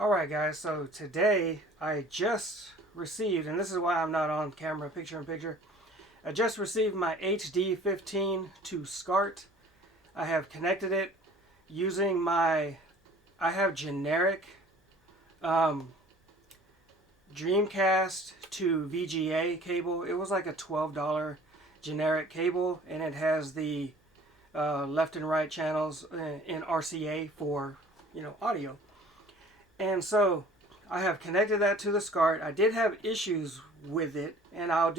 Alright guys, so today I just received, and this is why I'm not on camera picture in picture, I just received my HD15-2-Scart. I have connected it using I have generic Dreamcast to VGA cable. It was like a $12 generic cable, and it has the left and right channels in RCA for, audio. And so I have connected that to the SCART. I did have issues with it, and I'll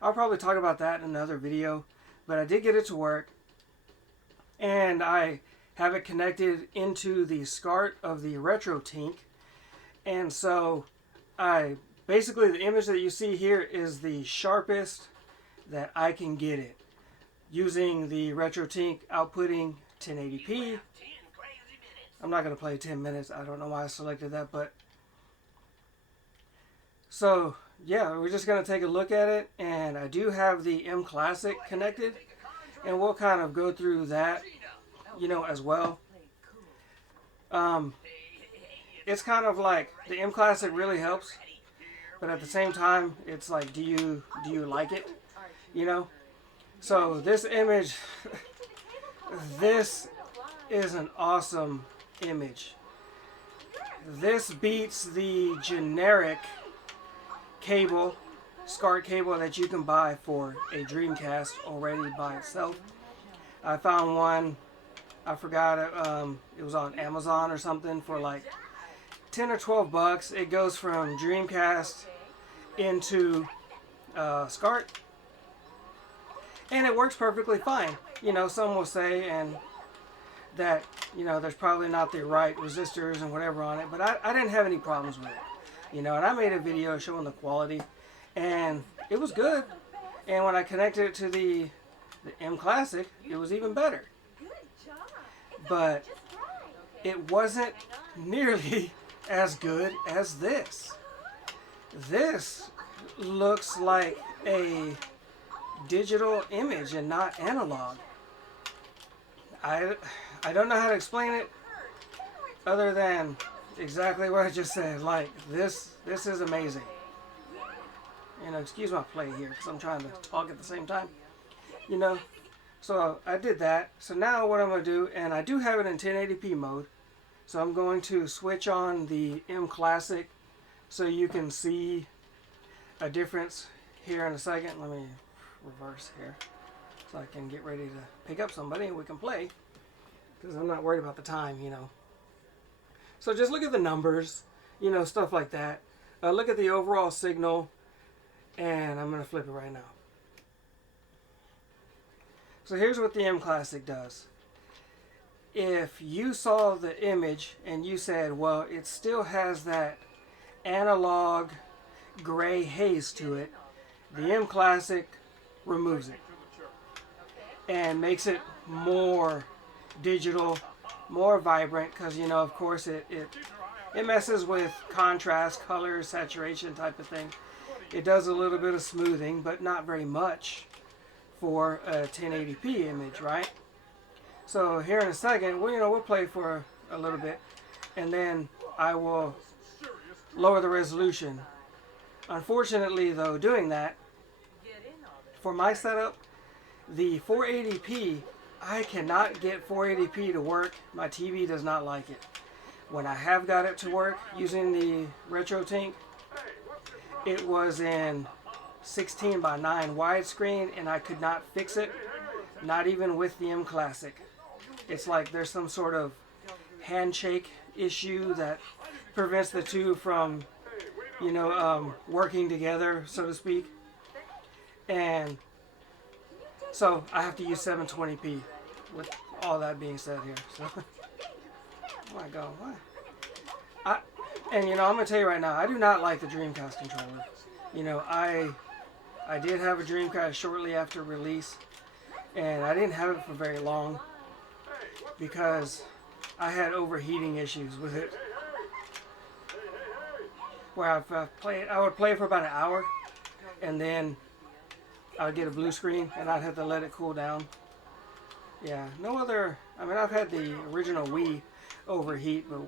probably talk about that in another video, but I did get it to work, and I have it connected into the SCART of the RetroTINK. And so basically the image that you see here is the sharpest that I can get it using the RetroTINK outputting 1080p. I'm not going to play 10 minutes. I don't know why I selected that, but so yeah, we're just going to take a look at it, and I do have the mClassic connected, and we'll kind of go through that, as well. It's kind of like the mClassic really helps, but at the same time, it's like, do you like it? So this image, this is an awesome image. This beats the generic cable, SCART cable that you can buy for a Dreamcast already by itself. I found one, I forgot it, it was on Amazon or something for like 10 or 12 bucks. It goes from Dreamcast into SCART, and it works perfectly fine. Some will say that there's probably not the right resistors and whatever on it, but I didn't have any problems with it. And I made a video showing the quality, and it was good. And when I connected it to the mClassic, it was even better. But it wasn't nearly as good as this. This looks like a digital image and not analog. I don't know how to explain it other than exactly what I just said. Like, this is amazing. Excuse my play here because I'm trying to talk at the same time. So I did that. So now what I'm going to do, and I do have it in 1080p mode, so I'm going to switch on the mClassic so you can see a difference here in a second. Let me reverse here so I can get ready to pick up somebody and we can play, because I'm not worried about the time, So just look at the numbers, stuff like that. Look at the overall signal, and I'm going to flip it right now. So here's what the mClassic does. If you saw the image and you said, well, it still has that analog gray haze to it, the mClassic removes it and makes it more digital, more vibrant, because of course it messes with contrast, color, saturation type of thing. It does a little bit of smoothing, but not very much for a 1080p image, right? So here in a second, we'll play for a little bit, and then I will lower the resolution. Unfortunately, though, doing that, for my setup, the 480p, I cannot get 480p to work. My TV does not like it. When I have got it to work using the RetroTINK, it was in 16:9 widescreen, and I could not fix it, not even with the mClassic. It's like there's some sort of handshake issue that prevents the two from, working together, so to speak. And so I have to use 720p with all that being said here. So, oh my God, why? I'm going to tell you right now, I do not like the Dreamcast controller. I did have a Dreamcast shortly after release, and I didn't have it for very long because I had overheating issues with it. Where I would play for about an hour, and then I would get a blue screen, and I'd have to let it cool down. Yeah, no other. I've had the original Wii overheat, but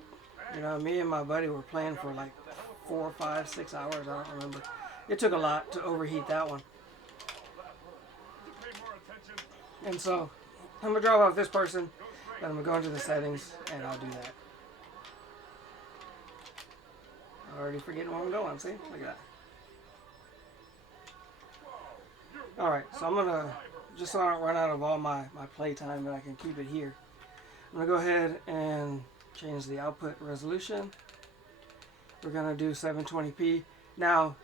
You know, me and my buddy were playing for like 4, 5, 6 hours. I don't remember. It took a lot to overheat that one. And so I'm gonna drop off this person, and I'm gonna go into the settings, and I'll do that. I already forgetting where I'm going. See, look at that. All right, so I'm gonna, just so I don't run out of all my playtime and I can keep it here, I'm gonna go ahead and change the output resolution. We're gonna do 720p. Now,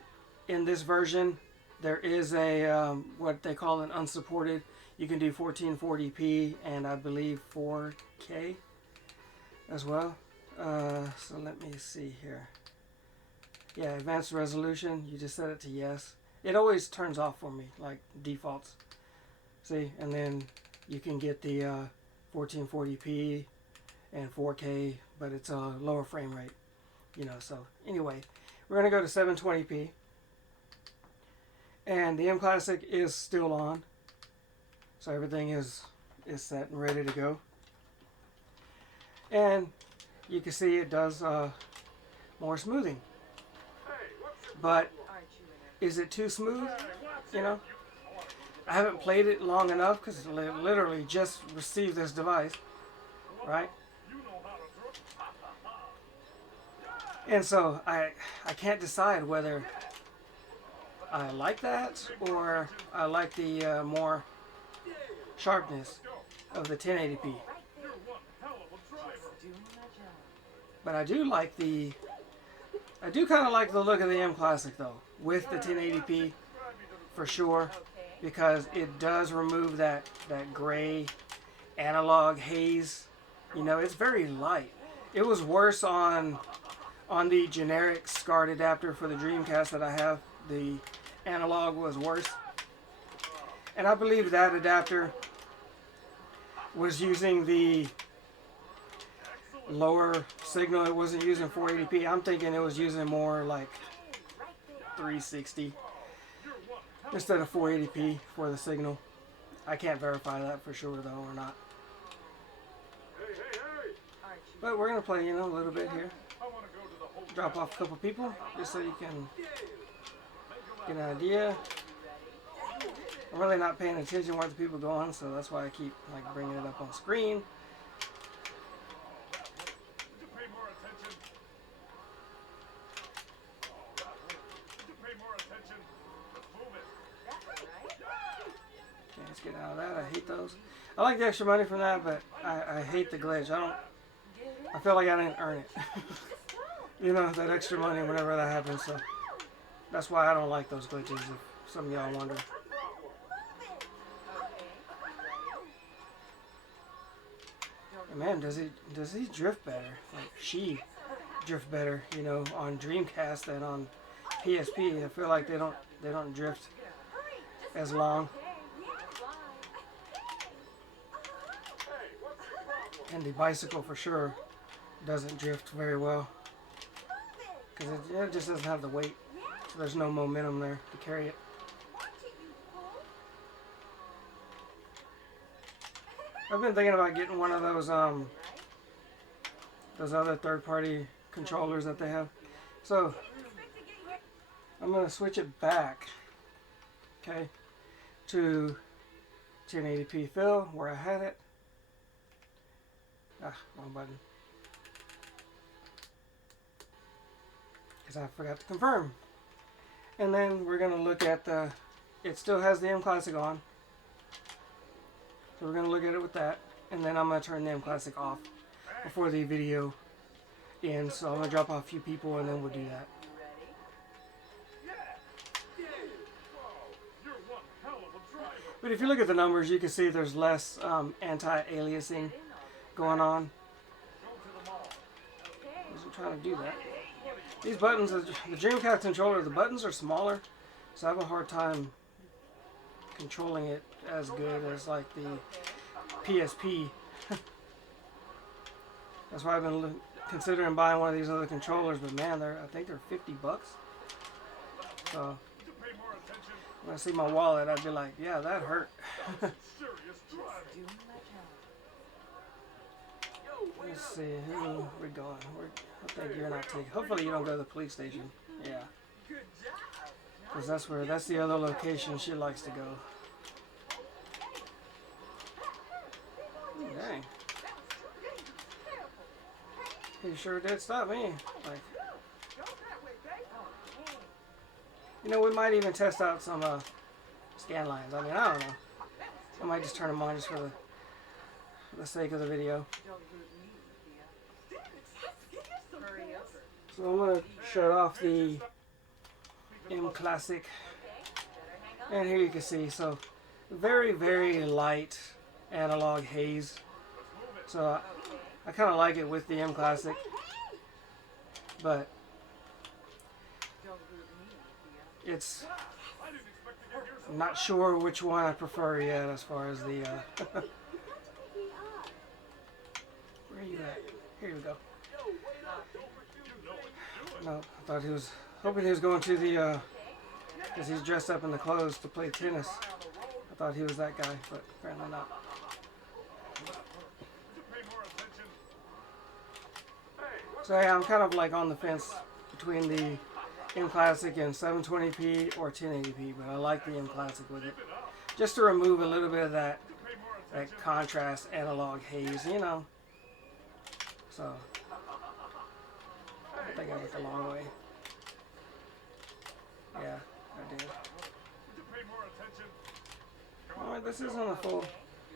in this version, there is a what they call an unsupported. You can do 1440p and I believe 4K as well. So let me see here. Yeah, advanced resolution. You just set it to yes. It always turns off for me, like defaults. See, and then you can get the 1440p and 4K, but it's a lower frame rate, you know. So anyway, we're gonna go to 720p, and the mClassic is still on, so everything is set and ready to go. And you can see it does more smoothing, but is it too smooth? You know, I haven't played it long enough because I literally just received this device, right? And so I can't decide whether I like that or I like the more sharpness of the 1080p. But I do like I do kind of like the look of the mClassic though, with the 1080p for sure, because it does remove that gray analog haze. You know, it's very light. It was worse on the generic SCART adapter for the Dreamcast that I have. The analog was worse, and I believe that adapter was using the lower signal. It wasn't using 480p. I'm thinking it was using more like 360 instead of 480p for the signal. I can't verify that for sure though, or not. But we're gonna play, you know, a little bit here. Drop off a couple people just so you can get an idea. I'm really not paying attention where the people are going, so that's why I keep like bringing it up on screen. Okay, let's get out of that. I hate those. I like the extra money from that, but I hate the glitch. I feel like I didn't earn it. You know, that extra money whenever that happens, so that's why I don't like those glitches, if some of y'all wonder. And man, does he drift better? Like, she drift better, you know, on Dreamcast than on PSP. I feel like they don't drift as long. And the bicycle for sure doesn't drift very well, because it just doesn't have the weight, so there's no momentum there to carry it. I've been thinking about getting one of those other third-party controllers that they have. So I'm gonna switch it back, okay, to 1080p fill where I had it. Wrong button. Because I forgot to confirm. And then we're going to look at it still has the mClassic on. So we're going to look at it with that. And then I'm going to turn the mClassic off before the video ends. So I'm going to drop off a few people and then we'll do that. But if you look at the numbers, you can see there's less anti-aliasing going on. I'm trying to do that. These buttons, the Dreamcast controller, the buttons are smaller, so I have a hard time controlling it as good as like the PSP. That's why I've been considering buying one of these other controllers, but man, I think they're $50. So when I see my wallet, I'd be like, yeah, that hurt. Let's see, who we're going. I think you're not taking. Hopefully you don't go to the police station. Yeah. Because that's the other location she likes to go. Dang. He sure did stop me. Like, you know, we might even test out some scan lines. I mean, I don't know. I might just turn them on just for the sake of the video. So I'm going to shut off the mClassic. And here you can see, so very, very light analog haze. So I kind of like it with the mClassic. But I'm not sure which one I prefer yet as far as the where are you at? Here we go. No, I thought he was hoping he was going to the because he's dressed up in the clothes to play tennis. I thought he was that guy, but apparently not. So yeah, I'm kind of like on the fence between the mClassic and 720p or 1080p, but I like the mClassic with it, just to remove a little bit of that contrast analog haze, you know. So I think I went the long way. Yeah, I did. Well, this isn't a full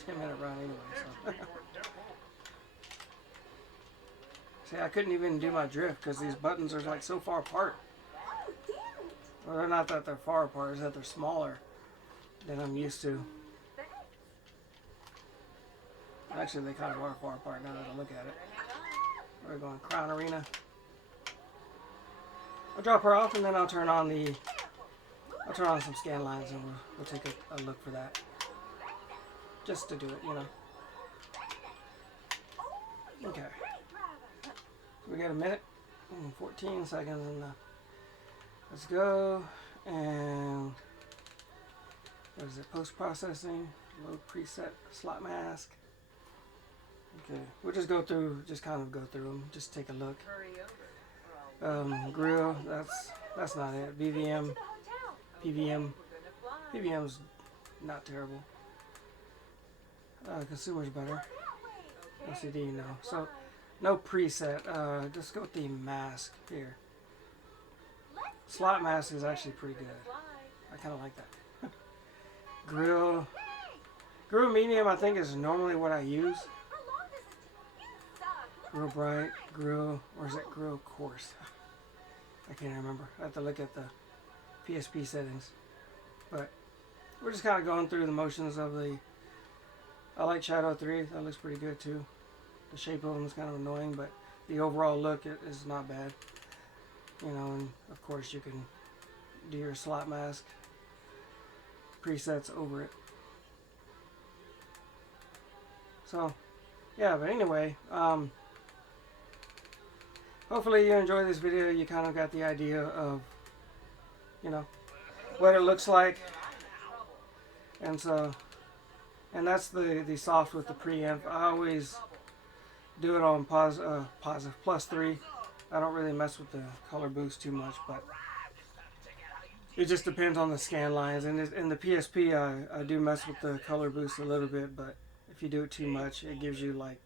10-minute run anyway, so. See, I couldn't even do my drift because these buttons are like so far apart. Well, they're not that they're far apart, it's that they're smaller than I'm used to. Actually, they kind of are far apart now that I look at it. We're going Crown Arena. I'll drop her off and then I'll turn on some scan lines and we'll take a look for that. Just to do it, you know. Okay. So we got a minute and 14 seconds and let's go. And what is it? Post-processing, load preset slot mask. Okay, we'll just go through, just kind of go through them, just take a look. Grill, that's not it. PVM's not terrible. Consumer's better. LCD, no. So, no preset. Just go with the mask here. Slot mask is actually pretty good. I kind of like that. Grill medium, I think, is normally what I use. Grill bright, grill, or is it grill coarse? I can't remember. I have to look at the PSP settings. But we're just kind of going through the motions of the. I like Shadow 3. That looks pretty good too. The shape of them is kind of annoying, but the overall look is not bad. You know, and of course you can do your slot mask presets over it. So, yeah, but anyway, hopefully you enjoyed this video. You kind of got the idea of, you know, what it looks like. And so, and that's the soft with the preamp. I always do it on +3. I don't really mess with the color boost too much, but it just depends on the scan lines. And in the PSP, I do mess with the color boost a little bit, but if you do it too much, it gives you like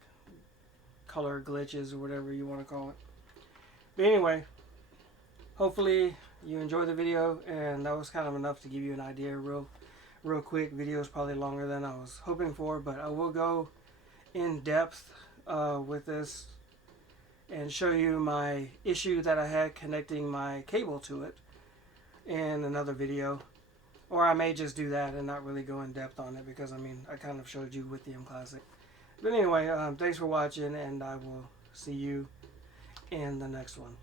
color glitches or whatever you want to call it. But anyway, hopefully you enjoyed the video, and that was kind of enough to give you an idea. Real quick. Video is probably longer than I was hoping for, but I will go in depth with this and show you my issue that I had connecting my cable to it in another video. Or I may just do that and not really go in depth on it, because I mean, I kind of showed you with the mClassic. But anyway, thanks for watching, and I will see you in the next one.